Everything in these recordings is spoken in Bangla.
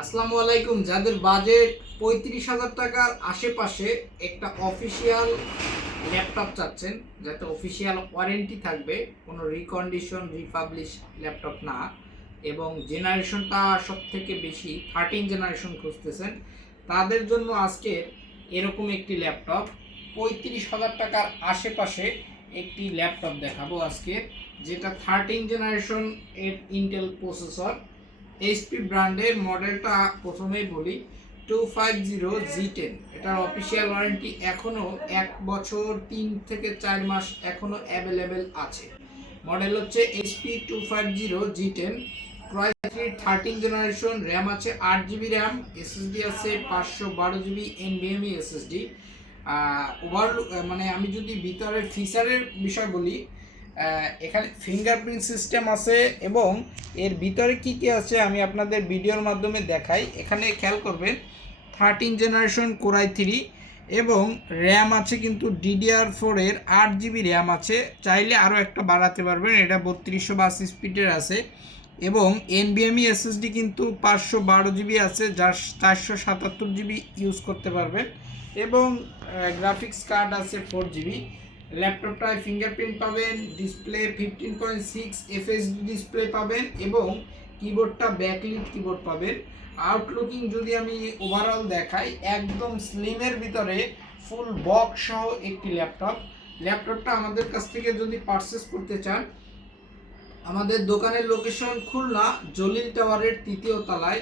আসসালামু আলাইকুম। যাদের বাজেট ৩৫,০০০ টাকার আশেপাশে একটা অফিসিয়াল ল্যাপটপ চাচ্ছেন, যাতে অফিসিয়াল ওয়ারেন্টি থাকবে, কোনো রিকন্ডিশন রিপাবলিশ ল্যাপটপ না, এবং জেনারেশনটা সব থেকে বেশি 13 জেনারেশন খুঁজতেছেন, তাদের জন্য আজকে এরকম একটি ল্যাপটপ ৩৫,০০০ টাকার আশেপাশে একটি ল্যাপটপ দেখাবো আজকে, যেটা 13 জেনারেশন এর ইন্টেল প্রসেসর। এইচপি ব্র্যান্ডের মডেলটা প্রথমেই বলি 250G10। এটার অফিসিয়াল ওয়ারেন্টি এখনও 1 বছর 3 থেকে 4 মাস এখনও অ্যাভেলেবেল আছে। মডেল হচ্ছে এইচপি 250G10, ক্রয় 13 জেনারেশন। র্যাম আছে 8 GB র্যাম, এসএসডি আছে 512 GB এনভিএমই এসএসডি। ওভারলুক মানে আমি যদি ভিতরের ফিচারের বিষয় বলি, এখানে ফিঙ্গারপ্রিন্ট সিস্টেম আছে এবং এর ভিতরে কি কি আছে আমি আপনাদের ভিডিওর মাধ্যমে দেখাই। এখানে খেয়াল করবেন 13 জেনারেশন কোর i3 এবং র্যাম আছে কিন্তু DDR4 এর 8 GB র্যাম আছে, চাইলে আরও একটা বাড়াতে পারবেন, এটা 3282 স্পিডের আছে। এবং এনভিএমই এসএসডি কিন্তু 512 GB আছে, যার 477 GB ইউজ করতে পারবেন। এবং গ্রাফিক্স কার্ড আছে 4 GB। ল্যাপটপটায় ফিঙ্গারপ্রিন্ট পাবেন, ডিসপ্লে 15.6 এফএসডি ডিসপ্লে পাবেন এবং কিবোর্ডটা ব্যাকলিট কিবোর্ড পাবেন। আউটলুকিং যদি আমি ওভারঅল দেখাই, একদম স্লিমের ভিতরে ফুল বক্স সহ একটি ল্যাপটপটা আমাদের কাছ থেকে যদি পারচেস করতে চান, আমাদের দোকানের লোকেশন খুলনা জলিল টাওয়ারের 3য় তলায়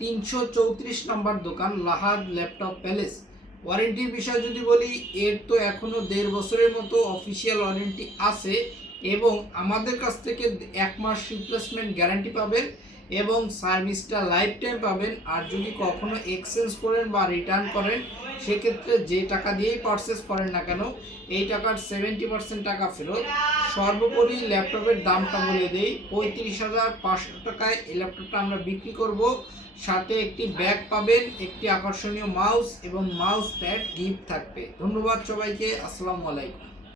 334 নম্বর দোকান, লাহাদ ল্যাপটপ প্যালেস। ওয়ারেন্টির বিষয় যদি বলি, এর তো এখনও 1.5 বছরের মতো অফিসিয়াল ওয়ারেন্টি আছে এবং আমাদের কাছ থেকে 1 মাস রিপ্লেসমেন্ট গ্যারান্টি পাবেন এবং সার্ভিসটা লাইফ টাইম পাবেন। আর যদি কখনো এক্সচেঞ্জ করেন বা রিটার্ন করেন, সেক্ষেত্রে যে টাকা দিয়েই পারচেস করেন না কেন, এই টাকার 70% টাকা ফেরত। সর্বোপরি ল্যাপটপের দামটা বলে দেই, 35,500 টাকায় এই ল্যাপটপটা আমরা বিক্রি করব। সাথে একটি ব্যাগ পাবেন, একটি আকর্ষণীয় মাউস এবং মাউস প্যাড গিফট থাকবে। ধন্যবাদ সবাইকে। আসসালামু আলাইকুম।